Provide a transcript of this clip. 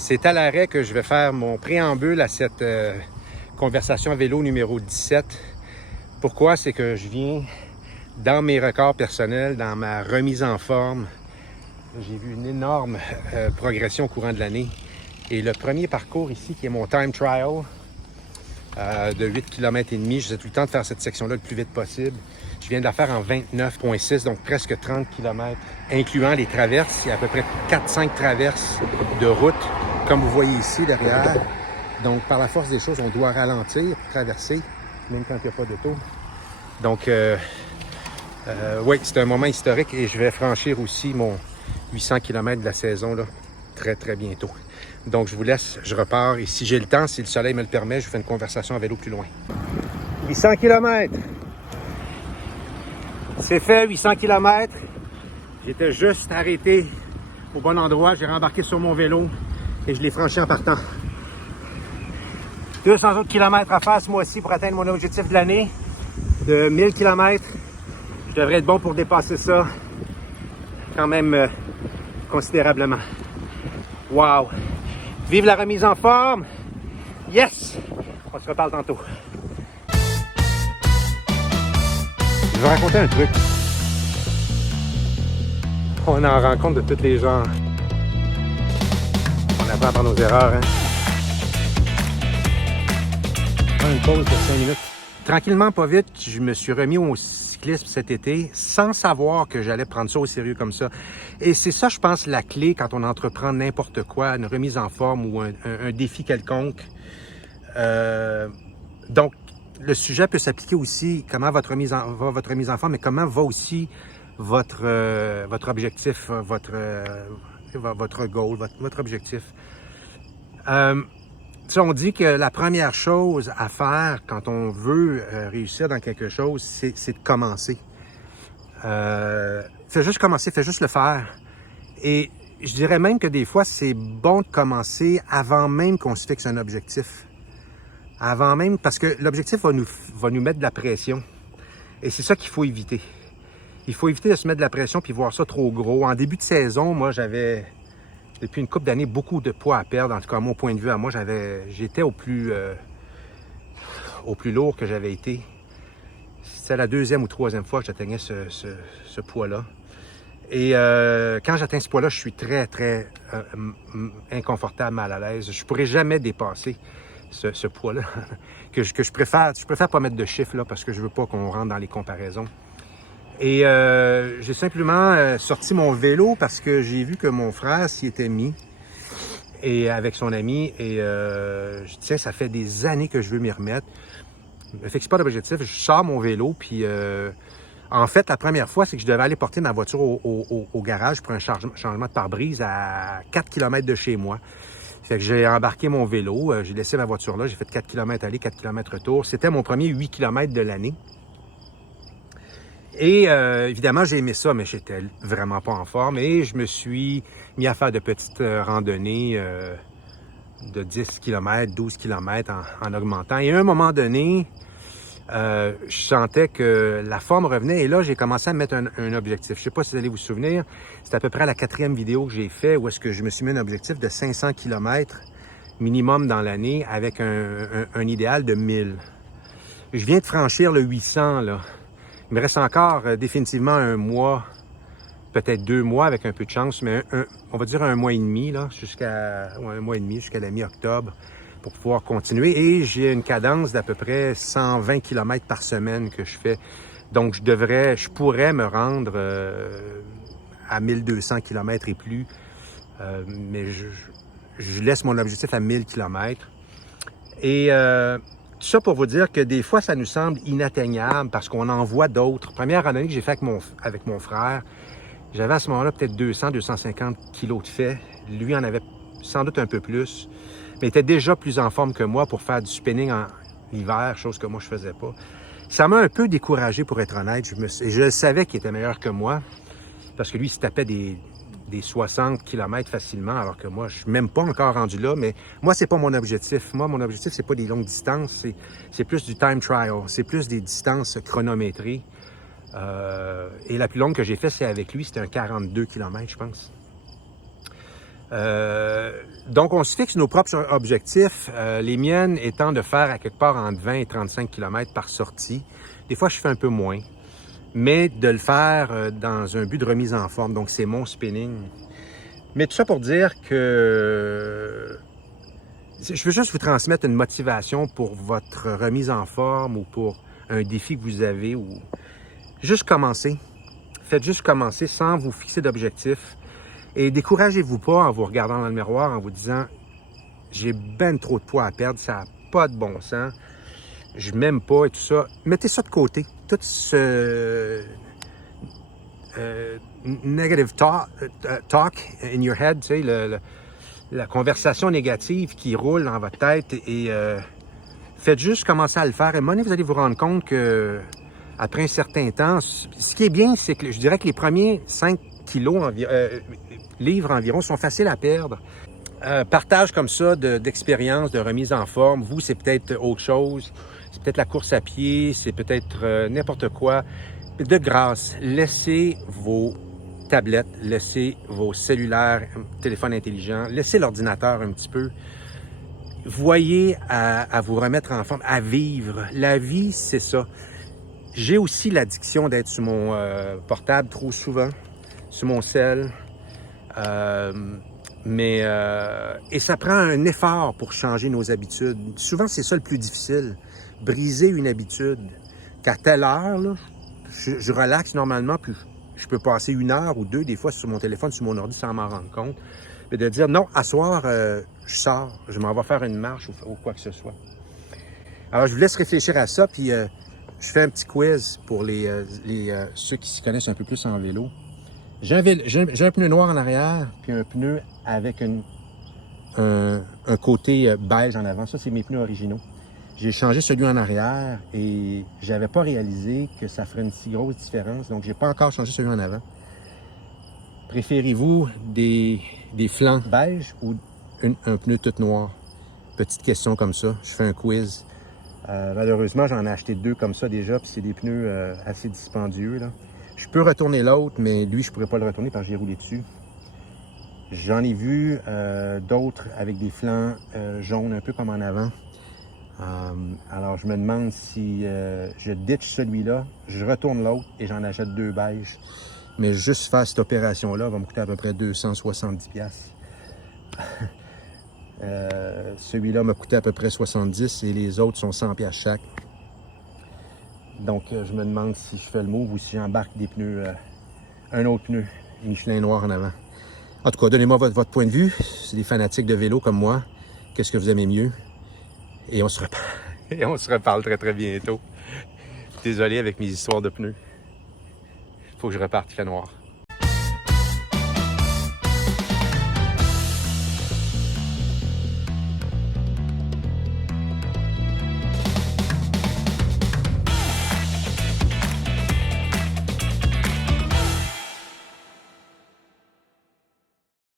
C'est à l'arrêt que je vais faire mon préambule à cette conversation à vélo numéro 17. Pourquoi? C'est que je viens dans mes records personnels, dans ma remise en forme. J'ai vu une énorme progression au courant de l'année. Et le premier parcours ici, qui est mon time trial de 8 km et demi, j'essaie tout le temps de faire cette section-là le plus vite possible. Je viens de la faire en 29,6, donc presque 30 km, incluant les traverses. Il y a à peu près 4-5 traverses de route, comme vous voyez ici derrière. Donc, par la force des choses, on doit ralentir, traverser, même quand il n'y a pas d'auto. Donc, oui, c'est un moment historique et je vais franchir aussi mon 800 km de la saison là, très, très bientôt. Donc, je vous laisse, je repars et si j'ai le temps, si le soleil me le permet, je vous fais une conversation à vélo plus loin. 800 km! C'est fait, 800 km. J'étais juste arrêté au bon endroit. J'ai rembarqué sur mon vélo et je l'ai franchi en partant. 200 autres kilomètres à faire ce mois-ci pour atteindre mon objectif de l'année de 1000 km. Je devrais être bon pour dépasser ça quand même considérablement. Wow! Vive la remise en forme! Yes! On se reparle tantôt. Je vais raconter un truc. On en rencontre de tous les genres. On apprend par nos erreurs, hein? Prends une pause de 5 minutes. Tranquillement, pas vite, je me suis remis au cyclisme cet été sans savoir que j'allais prendre ça au sérieux comme ça. Et c'est ça, je pense, la clé quand on entreprend n'importe quoi, une remise en forme ou un défi quelconque. Donc, le sujet peut s'appliquer aussi, comment votre remise en forme, mais comment va aussi votre objectif, votre goal, votre objectif. On dit que la première chose à faire quand on veut réussir dans quelque chose, c'est de commencer. Fais juste commencer, fais juste le faire. Et je dirais même que des fois, c'est bon de commencer avant même qu'on se fixe un objectif. Avant même, parce que l'objectif va nous mettre de la pression. Et c'est ça qu'il faut éviter. Il faut éviter de se mettre de la pression puis voir ça trop gros. En début de saison, moi, j'avais, depuis une couple d'années, beaucoup de poids à perdre. En tout cas, à mon point de vue, à moi, j'étais au plus lourd que j'avais été. C'était la deuxième ou troisième fois que j'atteignais ce poids-là. Et quand j'atteins ce poids-là, je suis très, très inconfortable, mal à l'aise. Je ne pourrais jamais dépasser ce poids-là, que je préfère pas mettre de chiffres là parce que je veux pas qu'on rentre dans les comparaisons. Et j'ai simplement sorti mon vélo parce que j'ai vu que mon frère s'y était mis et avec son ami et je dis tiens, ça fait des années que je veux m'y remettre. Je me fixe pas d'objectif, je sors mon vélo puis en fait, la première fois, c'est que je devais aller porter ma voiture au garage pour un changement de pare-brise à 4 km de chez moi. Fait que j'ai embarqué mon vélo, j'ai laissé ma voiture là, j'ai fait 4 km aller, 4 km retour. C'était mon premier 8 km de l'année. Et évidemment, j'ai aimé ça, mais j'étais vraiment pas en forme. Et je me suis mis à faire de petites randonnées de 10 km, 12 km en augmentant. Et à un moment donné, je sentais que la forme revenait. Et là, j'ai commencé à me mettre un objectif. Je ne sais pas si vous allez vous souvenir, c'est à peu près la 4e vidéo que j'ai fait où est-ce que je me suis mis un objectif de 500 km minimum dans l'année avec un idéal de 1000. Je viens de franchir le 800, là. Il me reste encore définitivement un mois, peut-être 2 mois avec un peu de chance, mais on va dire un mois et demi, là, un mois et demi jusqu'à la mi-octobre pour pouvoir continuer. Et j'ai une cadence d'à peu près 120 km par semaine que je fais. Donc, je pourrais me rendre à 1200 km et plus, mais je laisse mon objectif à 1000 km. Et tout ça pour vous dire que des fois, ça nous semble inatteignable parce qu'on en voit d'autres. Première randonnée que j'ai fait avec mon frère, j'avais à ce moment-là peut-être 200-250 kilos de fait. Lui en avait sans doute un peu plus, mais il était déjà plus en forme que moi pour faire du spinning en hiver, chose que moi je faisais pas. Ça m'a un peu découragé pour être honnête. Je savais qu'il était meilleur que moi parce que lui, il se tapait des 60 km facilement, alors que moi, je suis même pas encore rendu là, mais moi, c'est pas mon objectif. Moi, mon objectif, c'est pas des longues distances, c'est plus du time trial, c'est plus des distances chronométrées. Et la plus longue que j'ai fait, c'est avec lui, c'était un 42 km, je pense. Donc, on se fixe nos propres objectifs, les miennes étant de faire à quelque part entre 20 et 35 km par sortie. Des fois, je fais un peu moins, mais de le faire dans un but de remise en forme. Donc, c'est mon spinning. Mais tout ça pour dire que je veux juste vous transmettre une motivation pour votre remise en forme ou pour un défi que vous avez ou juste commencer. Faites juste commencer sans vous fixer d'objectifs. Et découragez-vous pas en vous regardant dans le miroir, en vous disant « J'ai ben trop de poids à perdre, ça n'a pas de bon sens, je m'aime pas et tout ça. » Mettez ça de côté. Tout ce negative talk in your head, tu sais, la conversation négative qui roule dans votre tête et faites juste commencer à le faire. Et à un moment donné, vous allez vous rendre compte que après un certain temps, ce qui est bien, c'est que je dirais que les premiers 5 livres environ sont faciles à perdre. Partage comme ça d'expérience, de remise en forme. Vous, c'est peut-être autre chose. C'est peut-être la course à pied, c'est peut-être n'importe quoi. De grâce, laissez vos tablettes, laissez vos cellulaires, téléphones intelligents, laissez l'ordinateur un petit peu. Voyez à vous remettre en forme, à vivre. La vie, c'est ça. J'ai aussi l'addiction d'être sur mon portable trop souvent, sur mon cell. Et ça prend un effort pour changer nos habitudes. Souvent, c'est ça le plus difficile. Briser une habitude. Qu'à telle heure, là, je relaxe normalement, puis je peux passer 1 heure ou 2 des fois sur mon téléphone, sur mon ordi sans m'en rendre compte. Mais de dire non, à soir, je sors, je m'en vais faire une marche ou quoi que ce soit. Alors, je vous laisse réfléchir à ça, puis je fais un petit quiz pour ceux qui s'y connaissent un peu plus en vélo. J'ai un pneu noir en arrière, puis un pneu avec un côté beige en avant. Ça, c'est mes pneus originaux. J'ai changé celui en arrière et j'avais pas réalisé que ça ferait une si grosse différence. Donc, j'ai pas encore changé celui en avant. Préférez-vous des flancs beige ou un pneu tout noir? Petite question comme ça. Je fais un quiz. Malheureusement, j'en ai acheté 2 comme ça déjà, puis c'est des pneus assez dispendieux, là. Je peux retourner l'autre, mais lui, je pourrais pas le retourner parce que j'ai roulé dessus. J'en ai vu d'autres avec des flancs jaunes, un peu comme en avant. Alors, je me demande si je ditch celui-là, je retourne l'autre et j'en achète 2 beiges. Mais juste faire cette opération-là va me coûter à peu près 270$. Celui-là m'a coûté à peu près 70$ et les autres sont 100$ chaque. Donc, je me demande si je fais le move ou si j'embarque des pneus, un autre pneu, Michelin noir en avant. En tout cas, donnez-moi votre point de vue. C'est des fanatiques de vélo comme moi. Qu'est-ce que vous aimez mieux? Et on se reparle. Et on se reparle très très bientôt. Désolé avec mes histoires de pneus. Faut que je reparte, il fait noir.